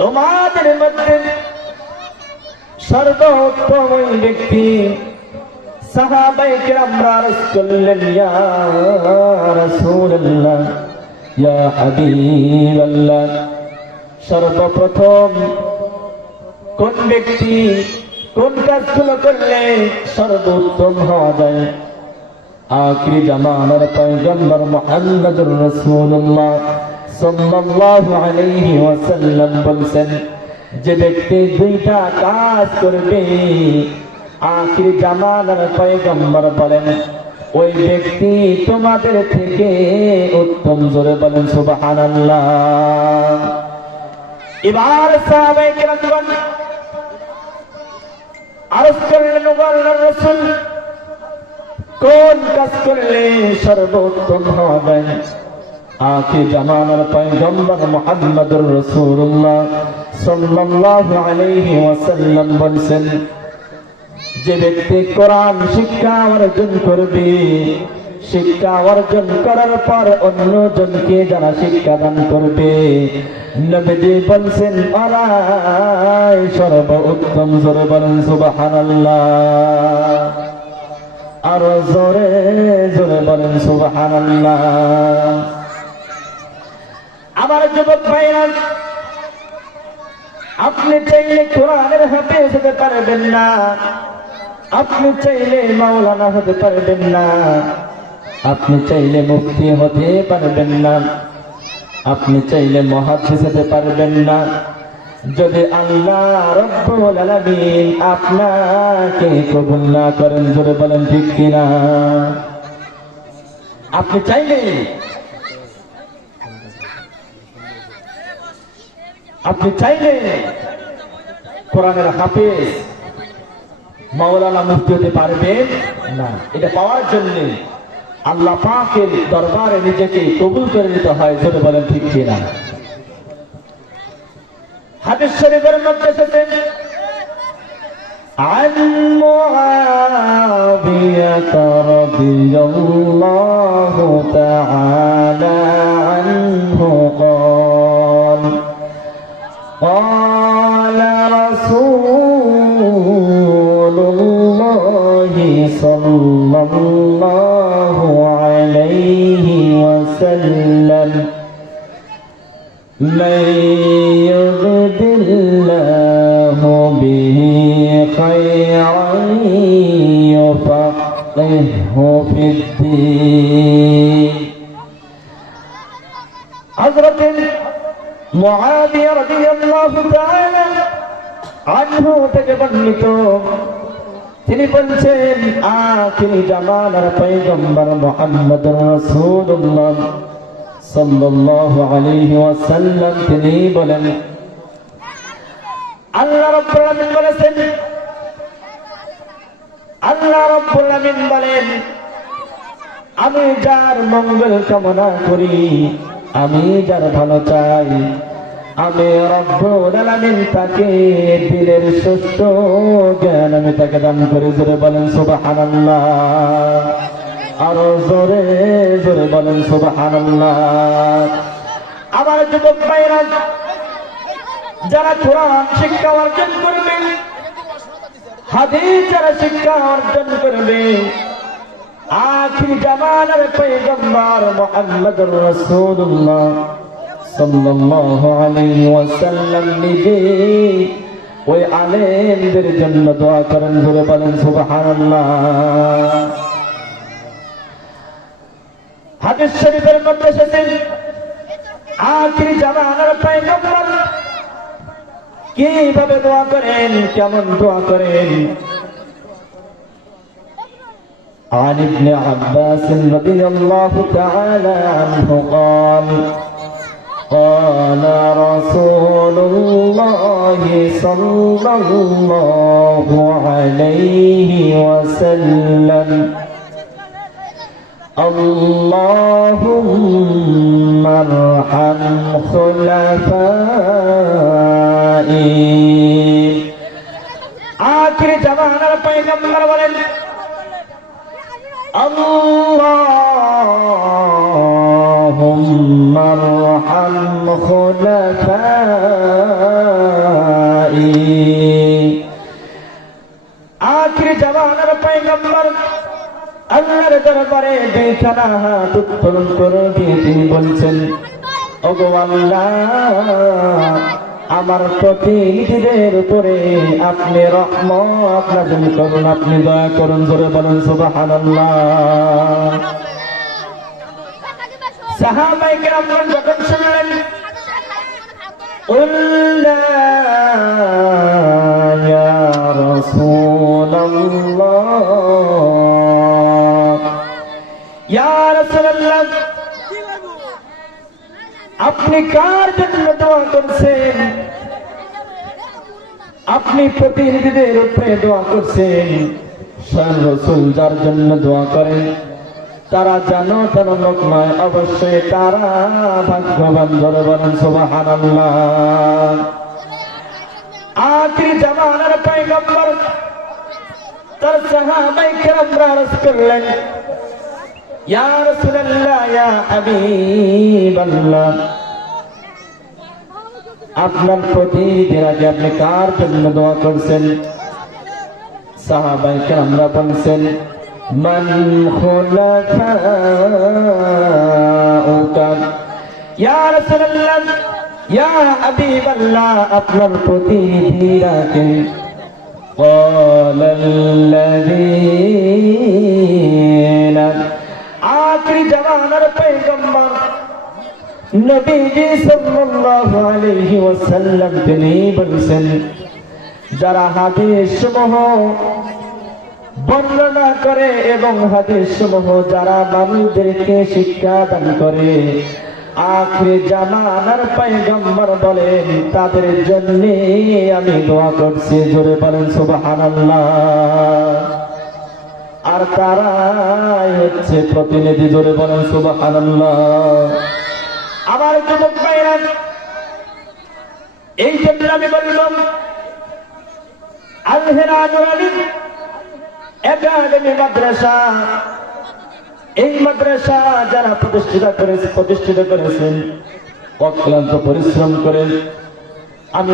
তোমাদের মধ্যে সর্বোত্তম ওই ব্যক্তি সাহাবায়ে কিরাম আরজ করলেন, ইয়া রাসূলুল্লাহ, ইয়া হাবিবাল্লাহ, সর্বপ্রথম কোন ব্যক্তি কোন কাজগুলো করলে সর্বোত্তম হওয়া যায়? আখিরি জামানার পয়গম্বর মুহাম্মদুর রাসূলুল্লাহ সাল্লাল্লাহু আলাইহি ওয়াসাল্লাম বলেছেন, যে ব্যক্তি দুইটা কাজ করবে, আখিরি জামানার পয়গম্বর বলেন ওই ব্যক্তি তোমাদের থেকে উত্তম। জোরে বলেন সুবহানাল্লাহ। এবার সাহাবায়ে কিরামগণ আরজ করলেন, ও আল্লাহর রাসূল, কোন কাজ করলে সর্বোত্তম হওয়া যায়? আখির জামানার পয়গম্বর মুহাম্মদুর রাসূলুল্লাহ সাল্লাল্লাহু আলাইহি ওয়াসাল্লাম বলেছেন, যে ব্যক্তি কোরআন শিক্ষা অর্জন করবে, শিক্ষা অর্জন করার পর অন্যজনকে যারা শিক্ষা দান করবে, নবীজি বলছেন ওরাই সর্বোত্তম। জোরে বলেন সুবহানাল্লাহ। আরো জোরে জোরে বলেন সুবহানাল্লাহ। আমার যুবক ভাইরা, আপনি চাইলে কোরআনের হাফেজ হতে পারবেন না, আপনি চাইলে মাওলানা হতে পারবেন না, আপনি চাইলে মুফতি হতে পারবেন না, আপনি চাইলে মুহাদ্দিস হতে পারবেন না, যদি আল্লাহ রাব্বুল আলামিন আপনাকে কবুল না করেন। জোরে বলেন ঠিক কিনা? আপনি চাইলে কোরআনের হাফেজ মাওলানা মুফতি হতে পারবেন না। এটা পাওয়ার জন্য আল্লাহ পাকের দরবারে নিজেকে কবুল করে নিতে হয়। জোরে বলেন ঠিক কিনা? হাদিস শরীফের মধ্যে এসেছে, عن معاوية رضي الله تعالى عنه قال قال رسول الله صلى الله عليه وسلم من يرد الله به خيرا يفقهه في الدين। حضرت মুআবিয়া রাদিয়াল্লাহু তাআলা আনহু থেকে বর্ণিত, তিনি বলছেন, আখিরি জামানার পয়গম্বর মুহাম্মদুর রাসূলুল্লাহ সাল্লাল্লাহু আলাইহি ওয়াসাল্লাম তিনি বলেন, আল্লাহ রাব্বুল আলামিন বলেছেন, আল্লাহ রাব্বুল আলামিন বলেন, আমি যার মঙ্গল কামনা করি, আমি যার ভালো চাই, আমি রব্বুল আলামিন তাকে দিলের সুস্থ জ্ঞান আমি তাকে দান করি। জোরে বলেন সুবহানাল্লাহ। আরো জোরে জোরে বলেন সুবহানাল্লাহ। আমার যুবক ভাইরা, যারা কোরআন শিক্ষা অর্জন করবে, হাদিস যারা শিক্ষা অর্জন করবে, আখির জামানার পয়গম্বর মুহাম্মদুর রাসূলুল্লাহ সাল্লাল্লাহু আলাইহি ওয়াসাল্লাম নিজে ওই আলেমদের জন্য দোয়া করেন। জোরে বলেন সুবহানাল্লাহ। হাদিস শরীফের মধ্যে এসেছে, আখির জামানার পয়গম্বর কিভাবে দোয়া করেন, কেমন দোয়া করেন? عن ابن عباس رضي الله تعالى عنه قال قال رسول الله صلى الله عليه وسلم اللهم ارحم خلفائي। آخر জামানার পয়গম্বর বলেন, اللهم মারহাম খুলাফাই। আখির জামানার পয়গম্বর আল্লাহর দরবারে দুইখানা হাত উত্তোলন করে দিয়ে তিনি বলছেন, ওগো আল্লাহ, আমার প্রতিনিধিদের উপরে আপনি রহমত নাযিল করুন, আপনি দয়া করুন। জোরে বলেন সুবহানাল্লাহ। সাহাবায়ে কেরামগণ যখন শুনলেন আল্লাহ ইয়া রাসূলুল্লাহ, ইয়া রাসূলুল্লাহ, আপনি কার জন্য দোয়া করছেন? আপনি প্রতিনিধিদের উপরে দোয়া করছেন। স্বয়ং রাসূল যার জন্য দোয়া করেন তারা জানো তেমন লোক নয়, অবশ্যই তারা ভাগ্যবান। ধরে বলেন সুবহানাল্লাহ। আখির জামানার পয়গম্বর তার সাহাবায়ে কেরামরা আরজ করলেন, ইয়া রাসূলুল্লাহ, ইয়া হাবিবাল্লাহ, আপনার প্রতিনিধির আগে আপনি কার জন্য দোয়া করছেন? সাহাবায়ে কেরামরা বলছেন, মান খুলাফাউকা, ইয়া রাসূলুল্লাহ, ইয়া হাবিবাল্লাহ, আপনার প্রতিনিধিরা কে? ক্বালাল্লাযীনা, আখির জামানার পয়গম্বর নবীজি সাল্লাল্লাহু আলাইহি ওয়াসাল্লাম তিনি বলেছেন, যারা হাদিস সমূহ বর্ণনা করে এবং হাদিস সমূহ যারা মানুষদেরকে শিক্ষা দান করে, আখির জামানার পয়গম্বর বলেন তাদের জন্য আমি দোয়া করছি। জোরে বলেন সুবহানাল্লাহ। আর তারাই হচ্ছে প্রতিনিধি। জোরে বলেন সুবহানাল্লাহ। আমার যুবক ভাইরা, এই জন্য আমি বললাম আল হেরা নুরানী একাডেমি মাদ্রাসা, এই মাদ্রাসা যারা প্রতিষ্ঠিত করেছেন অক্লান্ত পরিশ্রম করে, আমি